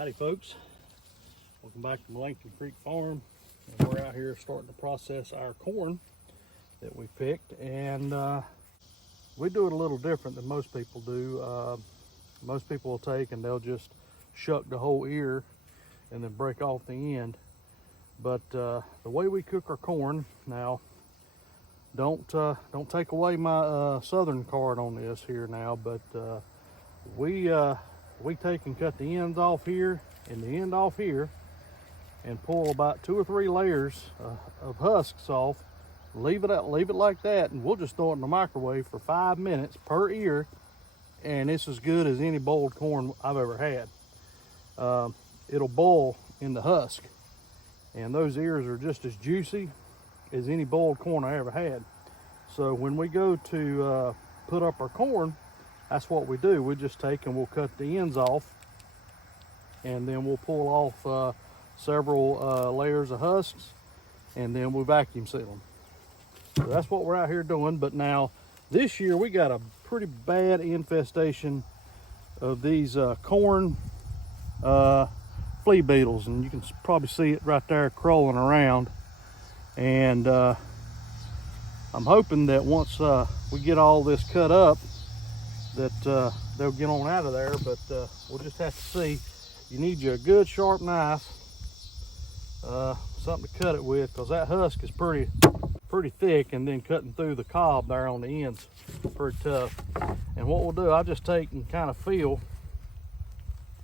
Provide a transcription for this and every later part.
Howdy folks, welcome back to Melanchthon Creek Farm. And we're out here starting to process our corn that we picked, and we do it a little different than most people do. Most people will take and they'll just shuck the whole ear and then break off the end. But the way we cook our corn now, don't take away my southern card on this here now, but we take and cut the ends off here and the end off here and pull about 2 or 3 layers of husks off, leave it like that, and we'll just throw it in the microwave for 5 minutes per ear, and it's as good as any boiled corn I've ever had. It'll boil in the husk, and those ears are just as juicy as any boiled corn I ever had. So when we go to put up our corn, that's what we do. We just take and we'll cut the ends off, and then we'll pull off several layers of husks, and then we vacuum seal them. So that's what we're out here doing. But now this year we got a pretty bad infestation of these corn flea beetles, and you can probably see it right there crawling around. And I'm hoping that once we get all this cut up that they'll get on out of there, but we'll just have to see. You need you a good sharp knife, something to cut it with, because that husk is pretty thick, and then cutting through the cob there on the ends pretty tough. And what we'll do, I'll just take and kind of feel,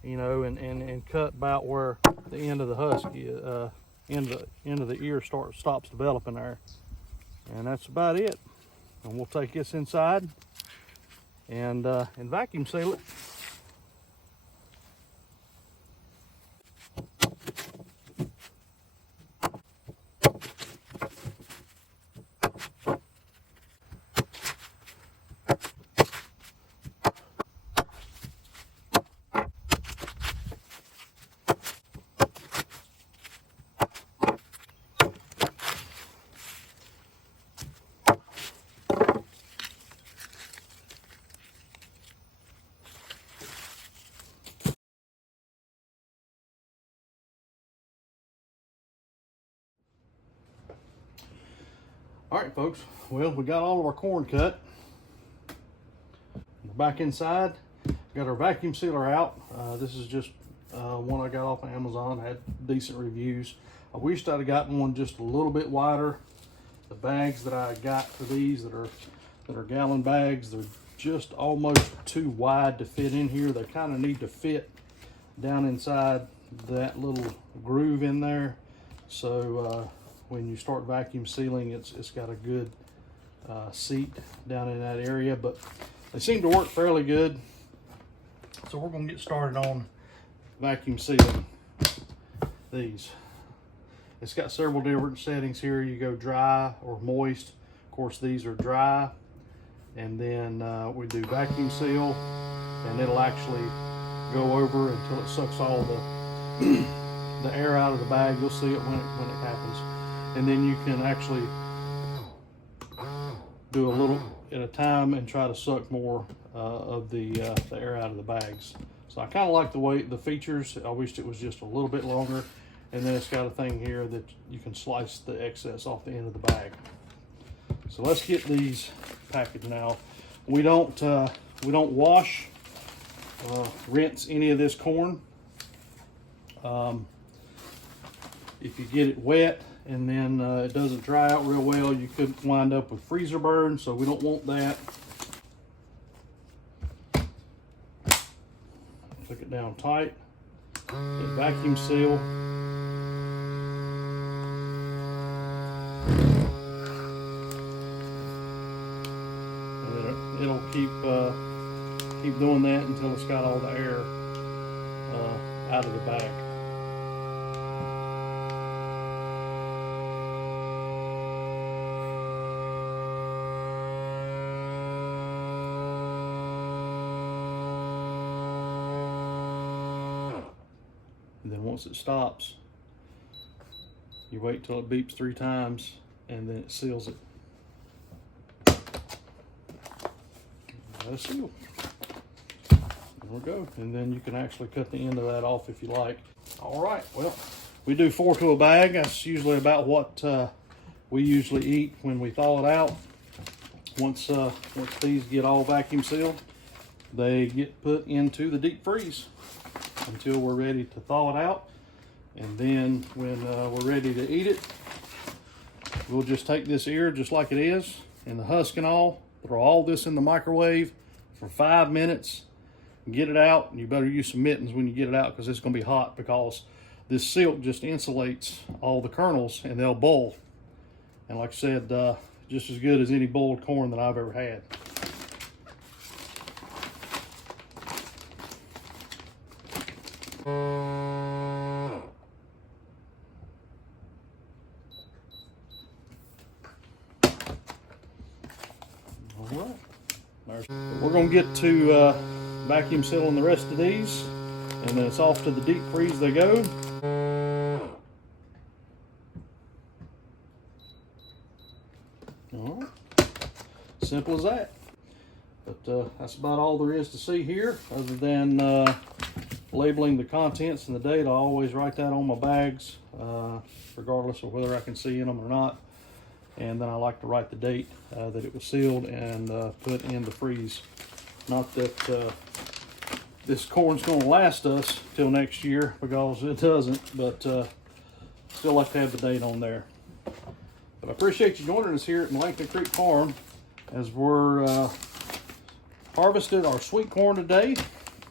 you know, and cut about where the end of the husk end of the ear stops developing there, and that's about it. And we'll take this inside and vacuum seal it. All right, folks, well, we got all of our corn cut. We're back inside, got our vacuum sealer out. This is just one I got off of Amazon, had decent reviews. I wished I'd have gotten one just a little bit wider. The bags that I got for these that are gallon bags, they're just almost too wide to fit in here. They kind of need to fit down inside that little groove in there. So when you start vacuum sealing, it's got a good seat down in that area, but they seem to work fairly good. So we're gonna get started on vacuum sealing these. It's got several different settings here. You go dry or moist. Of course, these are dry, and then we do vacuum seal, and it'll actually go over until it sucks all the air out of the bag. You'll see it when it happens. And then you can actually do a little at a time and try to suck more of the air out of the bags. So I kind of like the way the features. I wished it was just a little bit longer. And then it's got a thing here that you can slice the excess off the end of the bag. So let's get these packaged now. We don't wash, rinse any of this corn. If you get it wet and then it doesn't dry out real well, you could wind up with freezer burn, so we don't want that. Click it down tight, hit vacuum seal. And it'll keep doing that until it's got all the air out of the bag. And then once it stops, you wait till it beeps 3 times, and then it seals it. Let it seal. There we go. And then you can actually cut the end of that off if you like. All right, well, we do 4 to a bag. That's usually about what we usually eat when we thaw it out. Once these get all vacuum sealed, they get put into the deep freeze until we're ready to thaw it out. And then when we're ready to eat it, we'll just take this ear just like it is and the husk and all, throw all this in the microwave for 5 minutes, get it out. And you better use some mittens when you get it out because it's going to be hot, because this silk just insulates all the kernels and they'll boil. And like I said, just as good as any boiled corn that I've ever had. All right, we're gonna get to vacuum sealing the rest of these, and then it's off to the deep freeze they go. All right, simple as that. But that's about all there is to see here, other than labeling the contents and the date. I always write that on my bags, regardless of whether I can see in them or not. And then I like to write the date that it was sealed and put in the freeze. Not that this corn's going to last us till next year, because it doesn't, but still like to have the date on there. But I appreciate you joining us here at Langton Creek Farm as we're harvested our sweet corn today.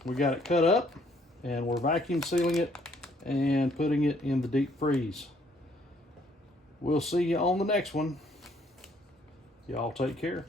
We got it cut up and we're vacuum sealing it and putting it in the deep freeze. We'll see you on the next one. Y'all take care.